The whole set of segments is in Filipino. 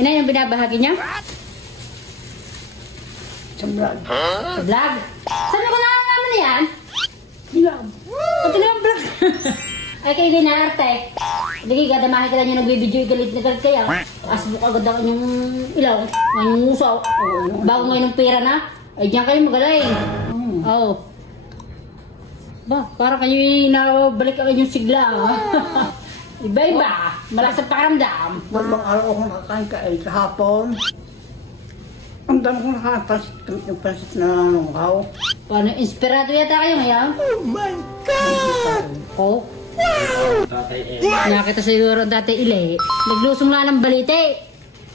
Inay, yung binabahagi niya? Sa vlog. Sa vlog? Saan mo na naman yan? Vlog. Pati naman vlog. Ay, kayo din na arte. Lagi ka, damahin ka lang yung nagbibidyo, galit na galit kaya. Asbuk agad ang yung ilaw, yung usaw. Bago ngayon ng pera na, ay diyan kayo magaling. Oo. Ba, para kayo nabalik ang inyong sigla. Iba-iba, malas sa pakiramdam. Magbang araw ako nakakain ka ay kahapon. Ang dami kong nakapansit yung pansit na nanungkaw. Paano, inspirado yata kayo ngayon? Oh my God! Oh. Nakita siguro ang tatay Ile. Naglusong lang ng balite.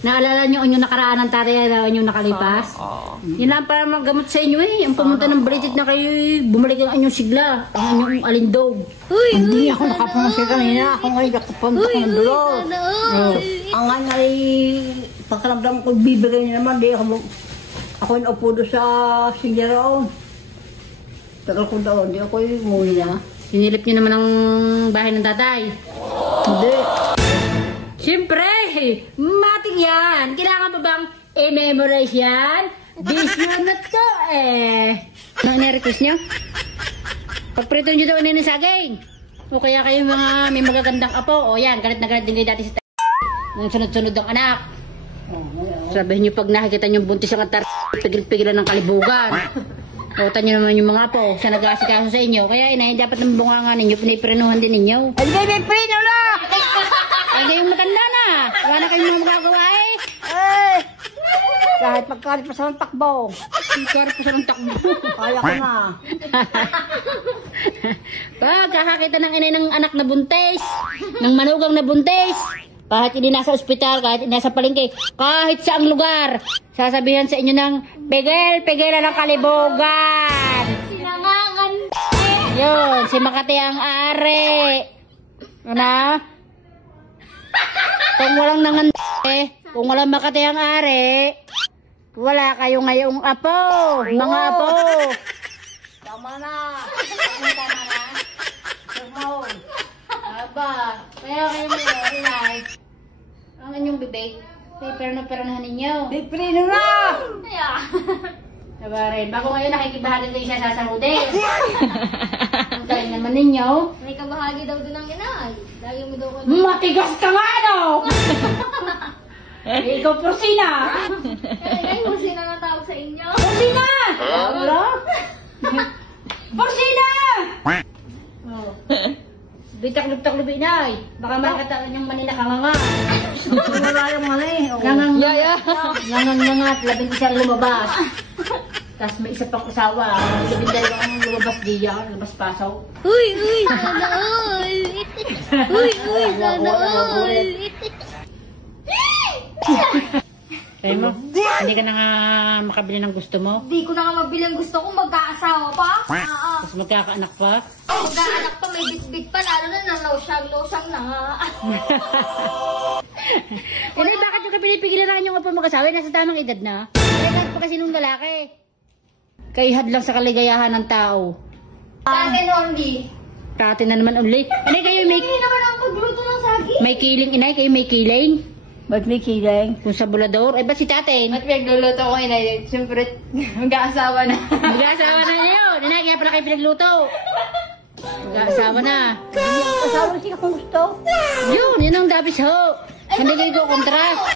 Naalala nyo yung nakaraan ng tatay na yung nakalipas? Yun lang para magamot sa inyo eh. Ang pumunta ng balitit na kayo, bumalik ang inyong sigla. Ang inyong alindog. Hindi ako nakapansin kanina. Ako ngayon nakapunta ko ng dulo. Ang nga ay pakaramdam ko bibigay niya naman. Di ako yung upo doon sa Siglaroon. Tagal ko doon. Di ako yung umuwi na. Sinilip nyo naman ang bahay ng tatay. Hindi. Siyempre, matik yan. Kailangan pa bang i-memorize yan? This one na to eh. Ano na-request nyo? Pagprito nyo daw ng saging. O kaya kayo mga may magagandang apo. O yan, galit na galit din kayo dati sa ng sunod-sunod ang anak. Sabihin nyo pag nakikita nyo buntis ang atar, pigil-pigilan ng kalibugan. Kautan nyo naman yung mga apo sa nag-aasikaso sa inyo. Kaya inay, dapat ng bungangan ninyo, piniprenuhan din ninyo. Ay, may preno na! Ay, kayong matanda na. Wala na kayong mga magagawa eh. Eh! Kahit magkalit pa sa ng takbo. Magkarit pa siya ng takbo. Kaya ko na. Pag kakakita ng inay ng anak na buntis, ng manugang na buntis, kahit hindi nasa ospital, kahit hindi nasa palengke, kahit saang lugar, sasabihan sa inyo ng pigil-pigilan ng kalibugan. Sinangangan. Yun, si Makati ang ari. Ano? Kung walang kung walang Makati ang ari, wala kayo ngayong apo, mga apo. Tama na. Tama na. Sumaw. Aba, kaya kayo may ang inyong bibig, pero-pernahan ninyo. May preno na! Diba rin, bago ngayon nakikibahagi kayo siya sa sahudin. Ang galing naman ninyo. May kabahagi daw doon ng inay. Lagi mo daw ko. Matigas ka nga, no? Ikaw, Porsina. Ay, Porsina nga tawag sa inyo. Porsina! Wala? Porsina! Oh. Bitak-lub-tak-lub, inay. Baka makakataan yung manila kanganga. Wala yung mga eh. Ngangang-nganga at 11 lumabas. Tapos may isa pang asawa. 12 ang lumabas diyan, lumabas pasaw. Uy, sana all. Uy, sana all. Kaya mo, hindi ka na nga makabili ng gusto mo. Di ko na nga mabili ang gusto ko, magkaasawa pa. Tapos magkakaanak pa. Magkaanak pa, may bitbit pa, lalo na losyang na nga. Kasi bakit yung pinipigilan na yung upang mag-asawa? Nasa tamang edad na. Kaya pa kasi nung lalaki. Kaihad lang sa kaligayahan ng tao. Tatin only. Tatin na naman uli. Ano kayo may... Hindi naman ang pagluto ng saging. May kiling, inay? Kayo may kiling? Ba't may kiling? Kung sa bulador? Ay, ba't si tatin? At pinagluluto ko inay, siyempre mag-aasawa na. Mag-aasawa na yun. Inay, kaya pala kayo pinagluto. Mag-aasawa na. Asawa siya kung gusto. Yun ang dabis ho. Hindi kayo kontra.